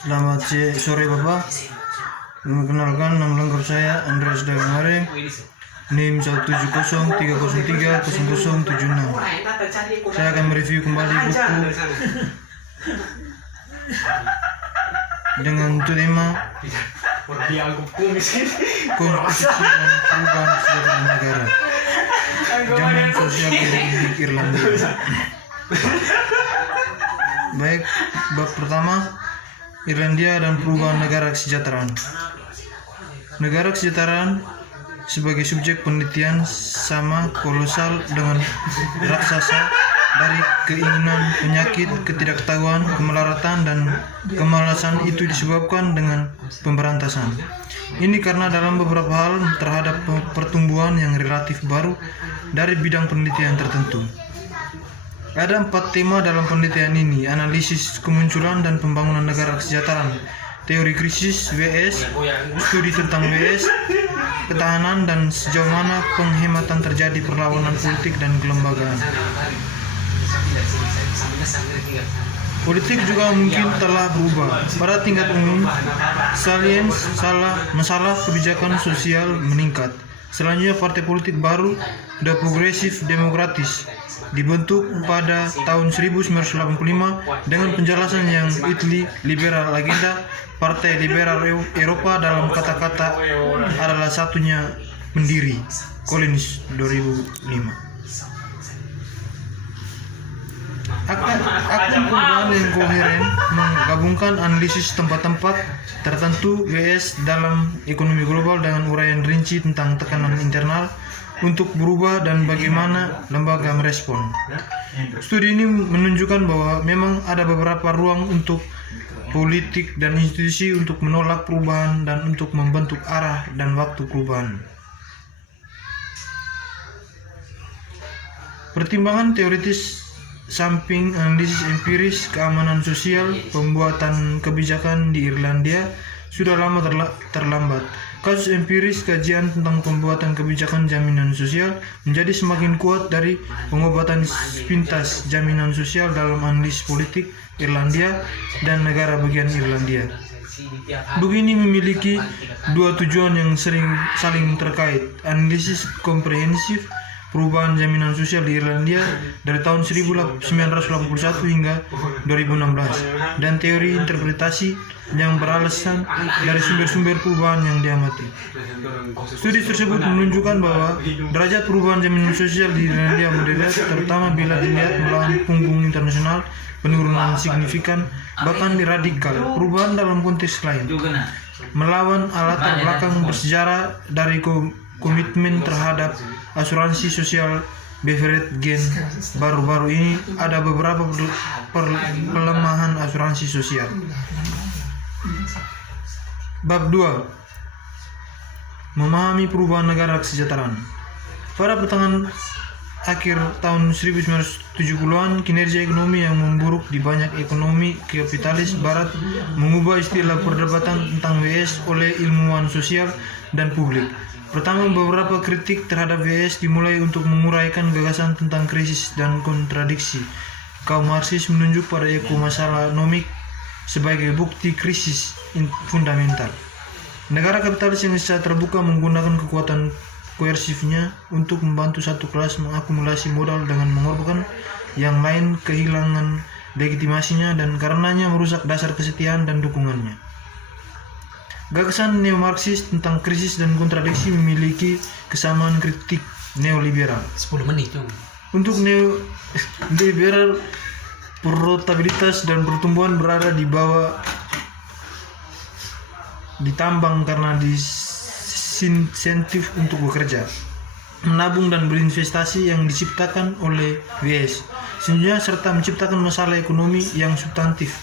Selamat sore Bapak. Mengenalkan nama lengkap saya Andreas Dagmare, NIM 17030300076. Saya akan mereview kembali buku dengan tema Konstitusi dan Perubahan Kesejahteraan Negara, Jaminan Sosial di Republik Irlandia. Baik, bab pertama, Irlandia dan perubahan negara kesejahteraan. Negara kesejahteraan sebagai subjek penelitian sama kolosal dengan raksasa, dari keinginan, penyakit, ketidaktahuan, kemelaratan, dan kemalasan itu disebabkan dengan pemberantasan. Ini karena dalam beberapa hal terhadap pertumbuhan yang relatif baru dari bidang penelitian tertentu. Ada 4 tema dalam penelitian ini: analisis kemunculan dan pembangunan negara kesejahteraan, teori krisis WS, studi tentang WS, ketahanan, dan sejauh mana penghematan terjadi perlawanan politik dan kelembagaan. Politik juga mungkin telah berubah. Pada tingkat umum, masalah kebijakan sosial meningkat. Selanjutnya, partai politik baru, The Progressive Democrats, dibentuk pada tahun 1985 dengan penjelasan yang liberal. Agenda Partai Liberal Eropa dalam kata-kata adalah satunya pendiri. Collins 2005. Akun perubahan yang koheren menggabungkan analisis tempat-tempat tertentu WS dalam ekonomi global dengan uraian rinci tentang tekanan internal untuk berubah dan bagaimana lembaga merespon. Studi ini menunjukkan bahwa memang ada beberapa ruang untuk politik dan institusi untuk menolak perubahan dan untuk membentuk arah dan waktu perubahan. Pertimbangan teoritis samping analisis empiris keamanan sosial, pembuatan kebijakan di Irlandia sudah lama terlambat. Kasus empiris kajian tentang pembuatan kebijakan jaminan sosial menjadi semakin kuat dari pengobatan sepintas jaminan sosial dalam analisis politik Irlandia dan negara bagian Irlandia. Buku ini memiliki 2 tujuan yang saling terkait: analisis komprehensif perubahan jaminan sosial di Irlandia dari tahun 1981 hingga 2016, dan teori interpretasi yang beralasan dari sumber-sumber perubahan yang diamati. Studi tersebut menunjukkan bahwa derajat perubahan jaminan sosial di Irlandia moderat, terutama bila dilihat melawan punggung internasional, penurunan signifikan, bahkan radikal. Perubahan dalam konteks lain, melawan latar belakang bersejarah dari komitmen terhadap asuransi sosial Beveridge Gen. Baru-baru ini ada beberapa pelemahan asuransi sosial. Bab 2. Memahami perubahan negara kesejahteraan. Pada pertengahan akhir tahun 1970-an, kinerja ekonomi yang memburuk di banyak ekonomi kapitalis barat mengubah istilah perdebatan tentang WS oleh ilmuwan sosial dan publik. Pertama, beberapa kritik terhadap WS dimulai untuk menguraikan gagasan tentang krisis dan kontradiksi. Kaum Marxis menunjuk pada masalah nomik sebagai bukti krisis fundamental. Negara kapitalis yang secara terbuka menggunakan kekuatan koersifnya untuk membantu satu kelas mengakumulasi modal dengan mengorbankan yang lain kehilangan legitimasinya dan karenanya merusak dasar kesetiaan dan dukungannya. Gagasan neo-Marxis tentang krisis dan kontradiksi memiliki kesamaan kritik neoliberal. 10 menit tuh. Untuk neoliberal, profitabilitas dan pertumbuhan berada di bawah ditambang karena disinsentif untuk bekerja, menabung dan berinvestasi yang diciptakan oleh WS, sehingga serta menciptakan masalah ekonomi yang substantif.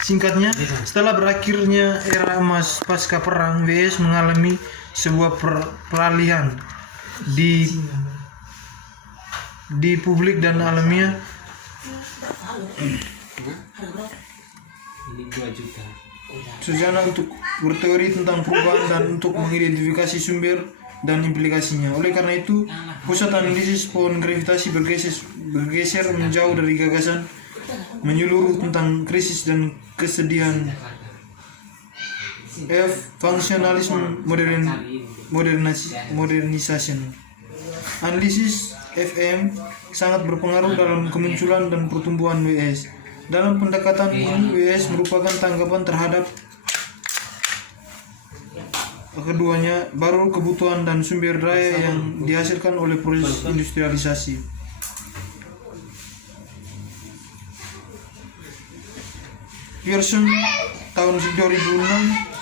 Singkatnya, setelah berakhirnya era emas pasca perang, WS mengalami sebuah peralihan di publik dan alamiah. Ini 2 juta. Sejana untuk berteori tentang perubahan dan untuk mengidentifikasi sumber dan implikasinya. Oleh karena itu, pusat analisis pohon gravitasi bergeser menjauh dari gagasan menyeluruh tentang krisis dan kesedihan. F. Functionalism modernization. Analisis FM sangat berpengaruh dalam kemunculan dan pertumbuhan WS. Dalam pendekatan ini, WS merupakan tanggapan terhadap keduanya, baru kebutuhan dan sumber daya yang dihasilkan oleh proses industrialisasi. Pearson tahun 2006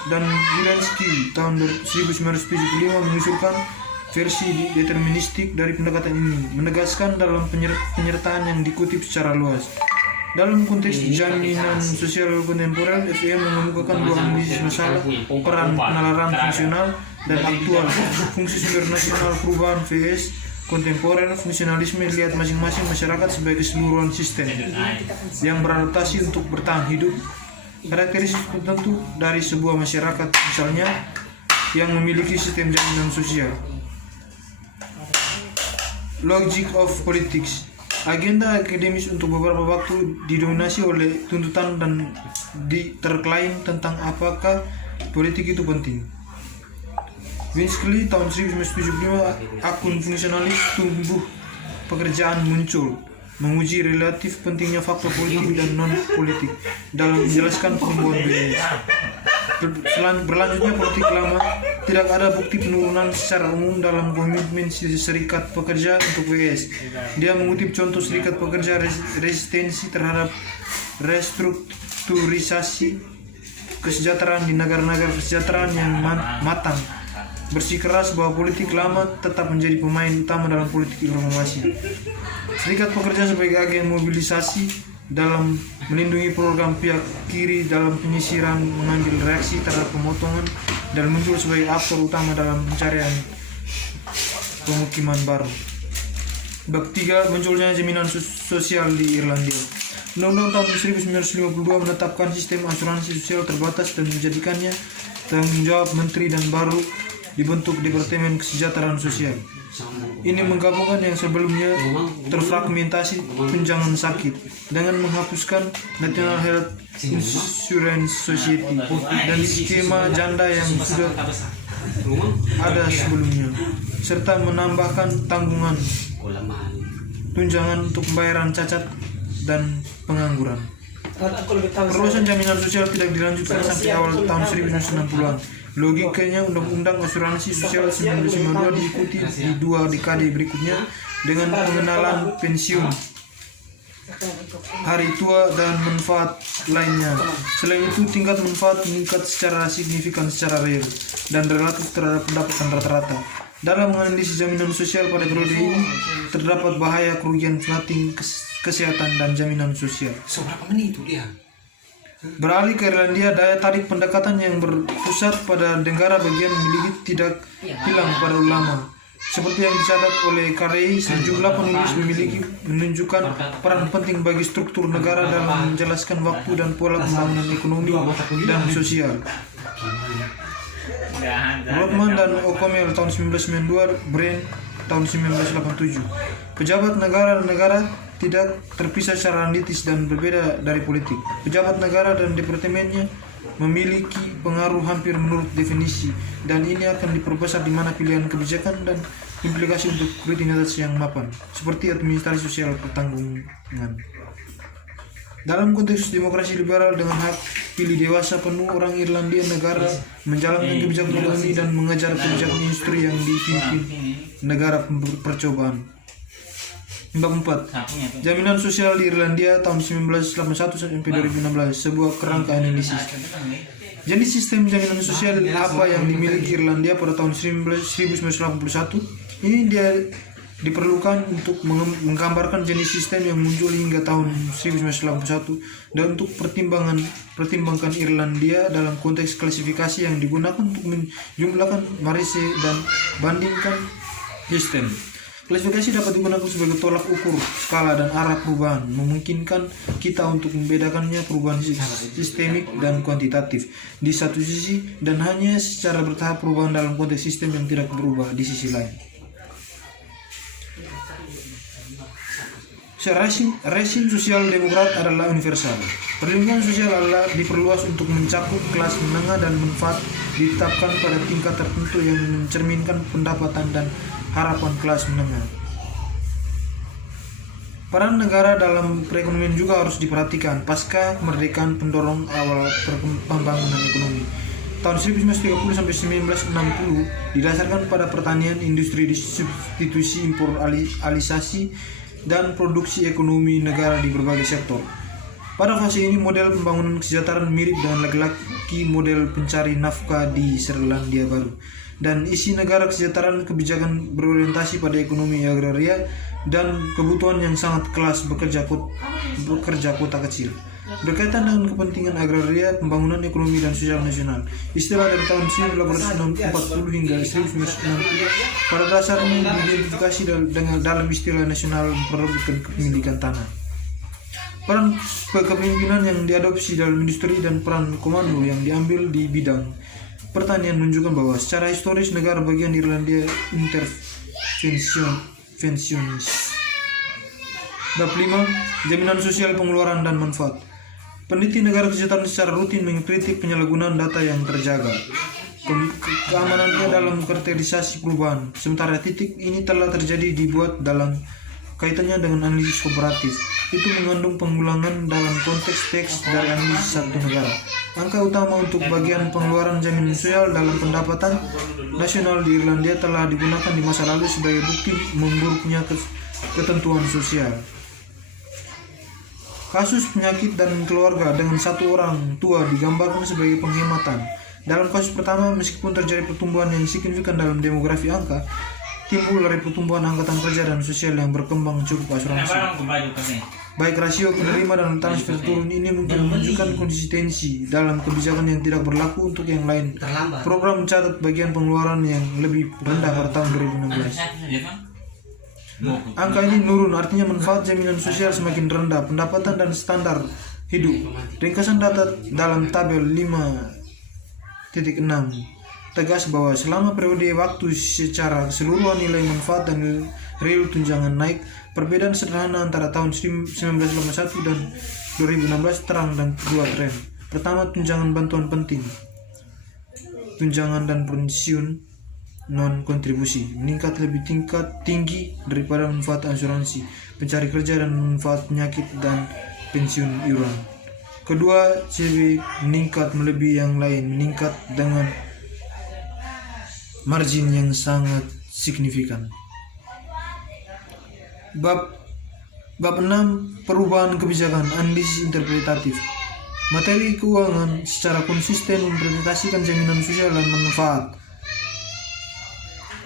dan Wilansky tahun 1975 mengusulkan versi deterministik dari pendekatan ini, menegaskan dalam penyertaan yang dikutip secara luas. Dalam konteks jaminan sosial kontemporer, FM mengemukakan dua analisis masalah: peran penalaran fungsional dan aktual, fungsi sumber nasional perubahan vs kontemporer. Fungsionalisme melihat masing-masing masyarakat sebagai keseluruhan sistem yang beradaptasi untuk bertahan hidup. Karakteristik tertentu dari sebuah masyarakat, misalnya yang memiliki sistem jaminan sosial. Logic of Politics. Agenda akademis untuk beberapa waktu didominasi oleh tuntutan dan terklaim tentang apakah politik itu penting. Winsley tahun 1975, akun fungsionalis tumbuh pekerjaan muncul, menguji relatif pentingnya faktor politik dan non-politik dalam menjelaskan pertumbuhan BS. Berlanjutnya politik lama, tidak ada bukti penurunan secara umum dalam komitmen serikat pekerja untuk WS. Dia mengutip contoh serikat pekerja resistensi terhadap restrukturisasi kesejahteraan di negara-negara kesejahteraan yang matang, bersikeras bahwa politik lama tetap menjadi pemain utama dalam politik reformasi. Serikat pekerja sebagai agen mobilisasi dalam melindungi program pihak kiri dalam penyisiran, mengambil reaksi terhadap pemotongan, dan muncul sebagai aktor utama dalam pencarian pemukiman baru. Bab 3. Munculnya jaminan sosial di Irlandia. Undang-Undang tahun 1952 menetapkan sistem asuransi sosial terbatas dan menjadikannya tanggung jawab menteri, dan baru dibentuk Departemen Kesejahteraan Sosial. Ini menggabungkan yang sebelumnya terfragmentasi tunjangan sakit dengan menghapuskan National Health Insurance Society dan skema janda yang sudah ada sebelumnya, serta menambahkan tanggungan tunjangan untuk pembayaran cacat dan pengangguran. Perluasan jaminan sosial tidak dilanjutkan sampai awal tahun 1990-an. Logikanya, Undang-Undang Asuransi Sosial 1952 diikuti di dua dekade berikutnya dengan pengenalan pensiun, hari tua, dan manfaat lainnya. Selain itu, tingkat manfaat meningkat secara signifikan secara real dan relatif terhadap pendapatan rata-rata. Dalam menganalisis jaminan sosial pada periode ini, terdapat bahaya kerugian flatting kesehatan dan jaminan sosial. Seberapa menit itu dia? Beralih ke Irlandia, daya tarik pendekatan yang berpusat pada negara bagian memiliki tidak hilang pada ulama. Seperti yang dicatat oleh Carey, sejumlah penulis menunjukkan peran penting bagi struktur negara dalam menjelaskan waktu dan pola pembangunan ekonomi dan sosial. Rodman dan O'Connell tahun 1992, Brand tahun 1987. Pejabat negara tidak terpisah secara analitis dan berbeda dari politik. Pejabat negara dan departemennya memiliki pengaruh hampir menurut definisi, dan ini akan diperbesar di mana pilihan kebijakan dan implikasi untuk rutinitas yang mapan, seperti administrasi sosial pertanggungan. Dalam konteks demokrasi liberal dengan hak pilih dewasa penuh, orang Irlandia negara menjalankan kebijakan ekonomi dan mengejar kebijakan industri yang dipimpin negara percobaan. Bab 4. Jaminan sosial di Irlandia tahun 1981 sampai 2016, sebuah kerangka analisis. Jenis sistem jaminan sosial apa yang dimiliki Irlandia pada tahun 1981? Ini dia diperlukan untuk menggambarkan jenis sistem yang muncul hingga tahun 1981 dan untuk pertimbangkan Irlandia dalam konteks klasifikasi yang digunakan untuk menjumlahkan Marise dan bandingkan sistem. Klasifikasi dapat digunakan sebagai tolak ukur skala dan arah perubahan, memungkinkan kita untuk membedakannya perubahan sistemik dan kuantitatif di satu sisi, dan hanya secara bertahap perubahan dalam konteks sistem yang tidak berubah di sisi lain. Rezim sosial demokrat adalah universal. Perlindungan sosial adalah diperluas untuk mencakup kelas menengah dan manfaat ditetapkan pada tingkat tertentu yang mencerminkan pendapatan dan harapan kelas menengah. Peran negara dalam perekonomian juga harus diperhatikan pasca kemerdekaan pendorong awal pembangunan ekonomi. Tahun 1930 sampai 1960 didasarkan pada pertanian, industri substitusi, impor, alisasi, dan produksi ekonomi negara di berbagai sektor. Pada fase ini model pembangunan kesejahteraan mirip dengan laki-laki model pencari nafkah di Selandia Baru, dan isi negara kesejahteraan kebijakan berorientasi pada ekonomi agraria dan kebutuhan yang sangat kelas bekerja kota kecil. Berkaitan dengan kepentingan agraria, pembangunan ekonomi dan sosial nasional, istilah dari tahun 1840 hingga 1960 pada dasarnya diidentifikasi dalam istilah nasional memperebutkan kepemilikan tanah. Peran kepemimpinan yang diadopsi dalam industri dan peran komando yang diambil di bidang pertanian menunjukkan bahwa secara historis negara bagian Irlandia intervensionis. Bab 5. Jaminan sosial, pengeluaran dan manfaat. Peneliti negara kesejahteraan secara rutin mengkritik penyalahgunaan data yang terjaga, keamanannya dalam karakterisasi perubahan. Sementara titik ini telah terjadi dibuat dalam kaitannya dengan analisis komparatif. Itu mengandung pengulangan dalam konteks teks dari analisis satu negara. Angka utama untuk bagian pengeluaran jaminan sosial dalam pendapatan nasional di Irlandia telah digunakan di masa lalu sebagai bukti memburuknya ketentuan sosial. Kasus penyakit dan keluarga dengan satu orang tua digambarkan sebagai penghematan. Dalam kasus pertama, meskipun terjadi pertumbuhan yang signifikan dalam demografi angka, timbul dari pertumbuhan angkatan kerja dan sosial yang berkembang cukup asuransi. Baik rasio penerima dan transfer turun ini mungkin menunjukkan konsistensi dalam kebijakan yang tidak berlaku untuk yang lain. Program mencatat bagian pengeluaran yang lebih rendah pada tahun 2016. Angka ini menurun, artinya manfaat jaminan sosial semakin rendah, pendapatan dan standar hidup. Ringkasan data dalam tabel 5.6 tegas bahwa selama periode waktu secara keseluruhan nilai manfaat dan real tunjangan naik. Perbedaan sederhana antara tahun 1981 dan 2016 terang dan dua tren. Pertama, tunjangan bantuan penting, tunjangan dan pensiun non kontribusi meningkat lebih tinggi daripada manfaat asuransi pencari kerja dan manfaat penyakit dan pensiun iuran. Kedua, CB meningkat melebihi yang lain, meningkat dengan margin yang sangat signifikan. Bab 6. Perubahan kebijakan, analisis interpretatif. Materi keuangan secara konsisten mempresentasikan jaminan sosial dan manfaat.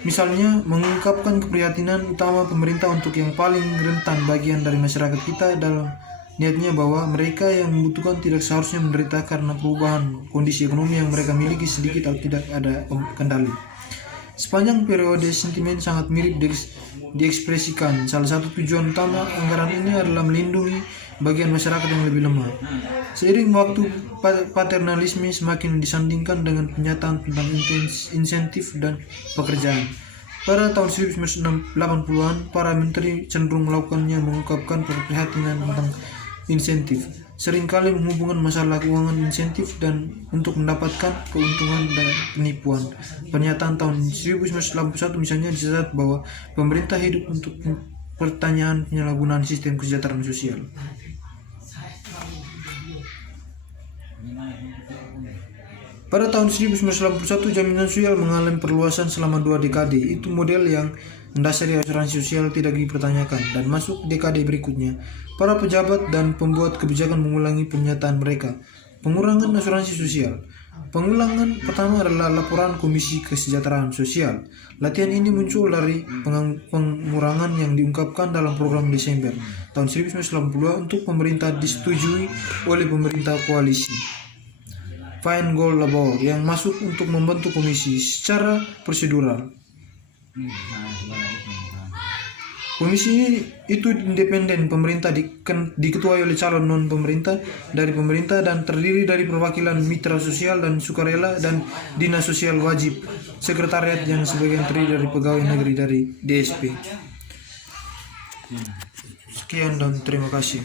Misalnya, mengungkapkan keprihatinan utama pemerintah untuk yang paling rentan bagian dari masyarakat kita dalam niatnya bahwa mereka yang membutuhkan tidak seharusnya menderita karena perubahan kondisi ekonomi yang mereka miliki sedikit atau tidak ada kendali. Sepanjang periode sentimen sangat mirip diekspresikan. Salah satu tujuan utama anggaran ini adalah melindungi bagian masyarakat yang lebih lemah. Seiring waktu, paternalisme semakin disandingkan dengan penyataan tentang insentif dan pekerjaan. Pada tahun 1980-an, para menteri cenderung melakukannya, mengungkapkan keprihatinan tentang insentif, seringkali menghubungkan masalah keuangan insentif dan untuk mendapatkan keuntungan dan penipuan. Pernyataan tahun 1981 misalnya dicatat bahwa pemerintah hidup untuk pertanyaan penyalahgunaan sistem kesejahteraan sosial. Pada tahun 1991, jaminan sosial mengalami perluasan selama 2 dekade. Itu model yang mendasari asuransi sosial tidak dipertanyakan dan masuk dekade berikutnya. Para pejabat dan pembuat kebijakan mengulangi pernyataan mereka. Pengurangan asuransi sosial. Pengulangan pertama adalah laporan Komisi Kesejahteraan Sosial. Latihan ini muncul dari pengurangan yang diungkapkan dalam program Desember tahun 1992 untuk pemerintah disetujui oleh pemerintah koalisi. Fine Gold Labor yang masuk untuk membentuk komisi secara prosedural. Komisi itu independen, pemerintah diketuai oleh calon non-pemerintah dari pemerintah dan terdiri dari perwakilan mitra sosial dan sukarela dan dinas sosial wajib, sekretariat yang sebagian terdiri dari pegawai negeri dari DSP. Sekian dan terima kasih.